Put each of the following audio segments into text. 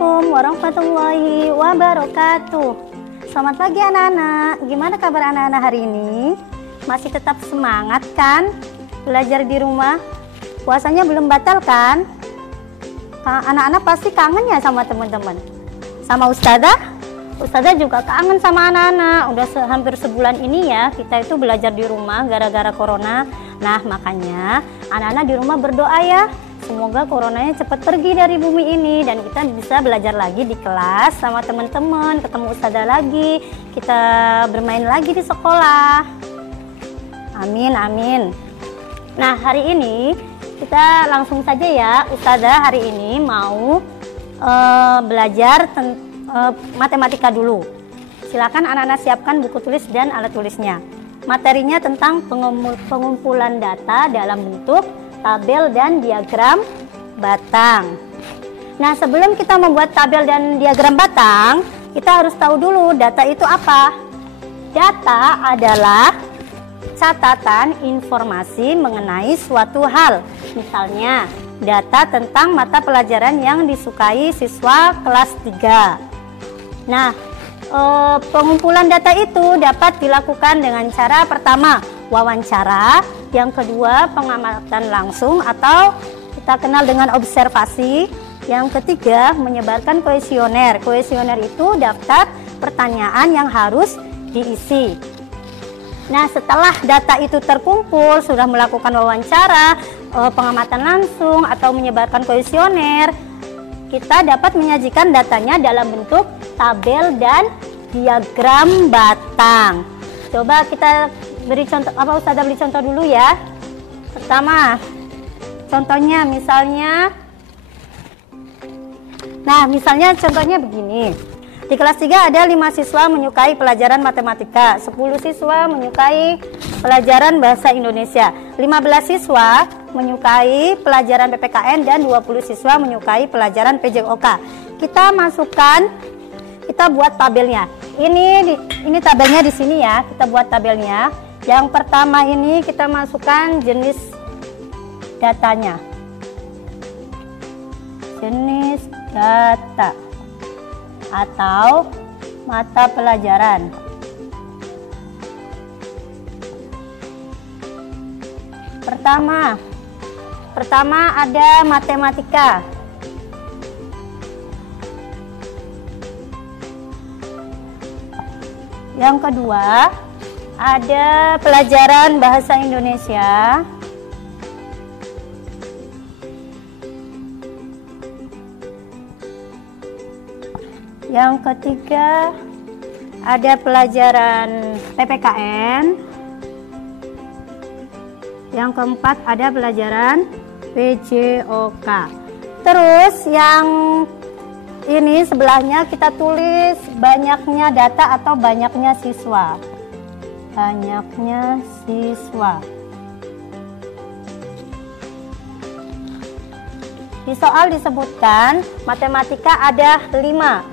Assalamualaikum warahmatullahi wabarakatuh. Selamat pagi anak-anak. Gimana kabar anak-anak hari ini? Masih tetap semangat kan? Belajar di rumah? Puasanya belum batal kan? Anak-anak pasti kangen ya sama teman-teman. Sama Ustazah? Ustazah juga kangen sama anak-anak. Udah hampir sebulan ini ya kita itu belajar di rumah gara-gara corona. Nah makanya anak-anak di rumah berdoa ya. Semoga coronanya cepat pergi dari bumi ini dan kita bisa belajar lagi di kelas sama teman-teman, ketemu Ustazah lagi, kita bermain lagi di sekolah. Amin, amin. Nah hari ini kita langsung saja ya, Ustazah hari ini mau belajar matematika dulu. Silakan anak-anak siapkan buku tulis dan alat tulisnya. Materinya tentang pengumpulan data dalam bentuk tabel dan diagram batang. Nah, sebelum kita membuat tabel dan diagram batang, kita harus tahu dulu data itu apa. Data adalah catatan informasi mengenai suatu hal. Misalnya, data tentang mata pelajaran yang disukai siswa kelas 3. Nah, pengumpulan data itu dapat dilakukan dengan cara pertama, wawancara, yang kedua pengamatan langsung atau kita kenal dengan observasi, yang ketiga menyebarkan kuesioner. Kuesioner itu daftar pertanyaan yang harus diisi. Nah setelah data itu terkumpul, sudah melakukan wawancara, pengamatan langsung atau menyebarkan kuesioner, kita dapat menyajikan datanya dalam bentuk tabel dan diagram batang. Coba kita beri contoh, Ustazah beri contoh dulu ya. Pertama, contohnya misalnya, contohnya begini. Di kelas 3 ada 5 siswa menyukai pelajaran matematika, 10 siswa menyukai pelajaran bahasa Indonesia, 15 siswa menyukai pelajaran PPKN, dan 20 siswa menyukai pelajaran PJOK. Kita buat tabelnya. Ini tabelnya di sini ya, kita buat tabelnya. Yang pertama ini kita masukkan jenis datanya. Jenis data atau mata pelajaran. Pertama ada matematika. Yang kedua ada pelajaran bahasa Indonesia. Yang ketiga ada pelajaran PPKN. Yang keempat ada pelajaran PJOK. Terus yang ini sebelahnya kita tulis banyaknya data atau banyaknya siswa. Banyaknya siswa. Di soal disebutkan matematika ada 5,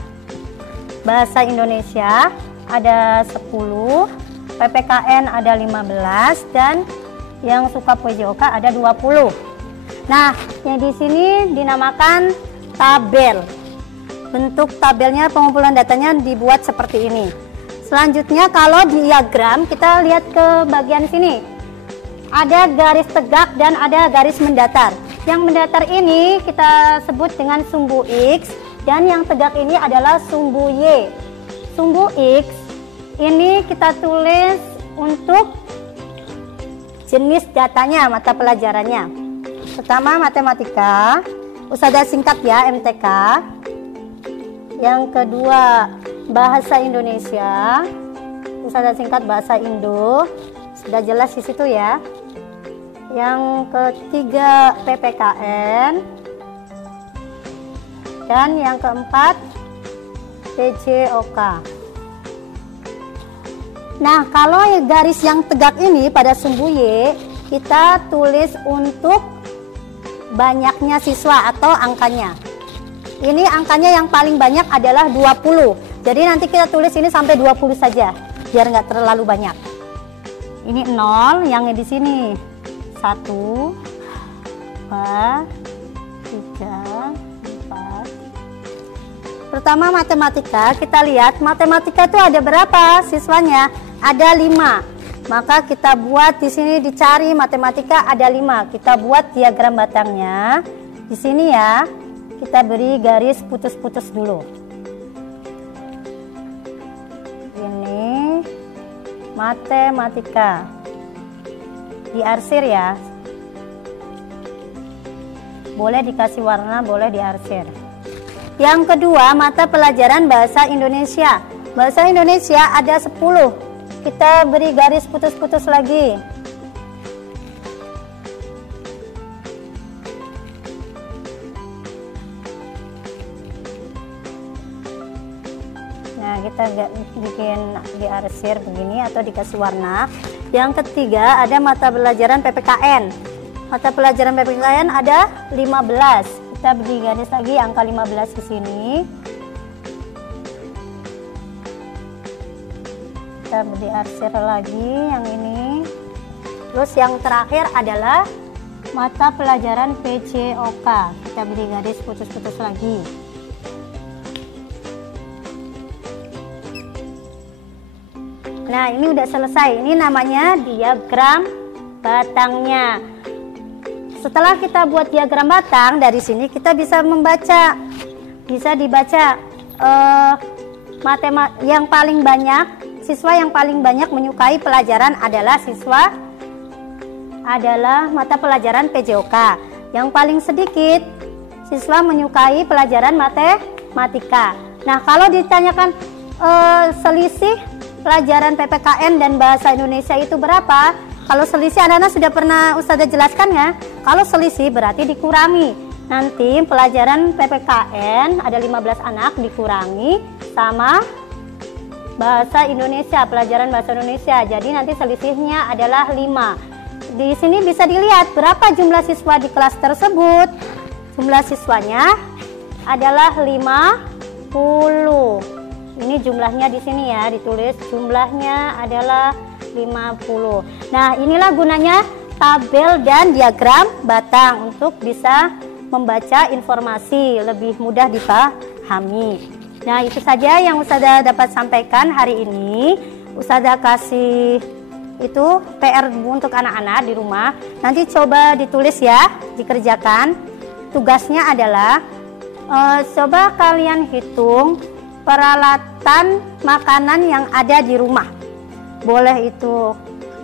bahasa Indonesia ada 10, PPKN ada 15, dan yang suka PJOK ada 20. Nah, yang di sini dinamakan tabel. Bentuk tabelnya, pengumpulan datanya dibuat seperti ini. Selanjutnya kalau diagram kita lihat ke bagian sini. Ada garis tegak dan ada garis mendatar. Yang mendatar ini kita sebut dengan sumbu X dan yang tegak ini adalah sumbu Y. Sumbu X ini kita tulis untuk jenis datanya, mata pelajarannya. Pertama matematika, Ustazah singkat ya MTK. Yang kedua bahasa Indonesia, Ustazah singkat bahasa Indo, sudah jelas di situ ya. Yang ketiga PPKN, dan yang keempat PJOK. Nah kalau garis yang tegak ini pada sumbu Y kita tulis untuk banyaknya siswa atau angkanya. Ini angkanya yang paling banyak adalah 20. Jadi nanti kita tulis ini sampai 20 saja, biar nggak terlalu banyak. Ini 0, yang di sini 1, 2, 3, 4, Pertama matematika, kita lihat matematika itu ada berapa siswanya? Ada 5. Maka kita buat di sini dicari matematika ada 5. Kita buat diagram batangnya. Di sini ya, kita beri garis putus-putus dulu. Ini matematika. Diarsir ya. Boleh dikasih warna, boleh diarsir. Yang kedua, mata pelajaran bahasa Indonesia. Bahasa Indonesia ada 10. Kita beri garis putus-putus lagi. Nah, kita bikin diarsir begini atau dikasih warna. Yang ketiga, ada mata pelajaran PPKN. Mata pelajaran PPKN ada 15. Kita beri garis lagi angka 15 di sini. Kita beri arsir lagi yang ini. Terus yang terakhir adalah mata pelajaran PJOK. Kita beri garis putus-putus lagi. Nah, ini udah selesai. Ini namanya diagram batangnya. Setelah kita buat diagram batang, dari sini kita bisa membaca, bisa dibaca yang paling banyak, siswa yang paling banyak menyukai pelajaran adalah mata pelajaran PJOK. Yang paling sedikit siswa menyukai pelajaran matematika. Nah, kalau ditanyakan selisih pelajaran PPKN dan bahasa Indonesia itu berapa? Kalau selisih anak-anak sudah pernah Ustazah jelaskan ya. Kalau selisih berarti dikurangi. Nanti pelajaran PPKN ada 15 anak dikurangi sama bahasa Indonesia, pelajaran bahasa Indonesia. Jadi nanti selisihnya adalah 5. Di sini bisa dilihat berapa jumlah siswa di kelas tersebut. Jumlah siswanya adalah 50. Ini jumlahnya di sini ya, ditulis jumlahnya adalah 50. Nah, inilah gunanya tabel dan diagram batang untuk bisa membaca informasi lebih mudah dipahami. Nah, itu saja yang Ustazah dapat sampaikan hari ini. Ustazah kasih itu PR untuk anak-anak di rumah. Nanti coba ditulis ya, dikerjakan. Tugasnya adalah coba kalian hitung peralatan makanan yang ada di rumah. Boleh itu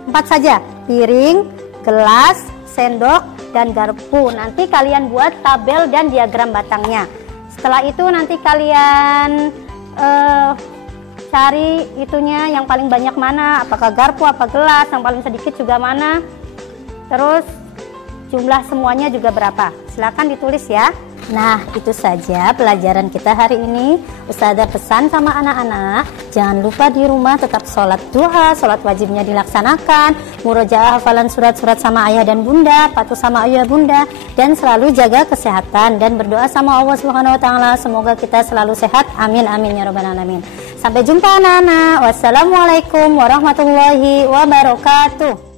4 saja, piring, gelas, sendok, dan garpu. Nanti kalian buat tabel dan diagram batangnya. Setelah itu nanti kalian cari itunya yang paling banyak mana, apakah garpu, apa gelas, yang paling sedikit juga mana. Terus jumlah semuanya juga berapa. Silakan ditulis ya. Nah, itu saja pelajaran kita hari ini. Ustazah pesan sama anak-anak, jangan lupa di rumah tetap sholat duha, sholat wajibnya dilaksanakan, murojaah hafalan surat-surat sama ayah dan bunda, patuh sama ayah bunda, dan selalu jaga kesehatan dan berdoa sama Allah Subhanahu wa taala semoga kita selalu sehat. Amin amin ya rabbal alamin. Sampai jumpa anak-anak. Wassalamualaikum warahmatullahi wabarakatuh.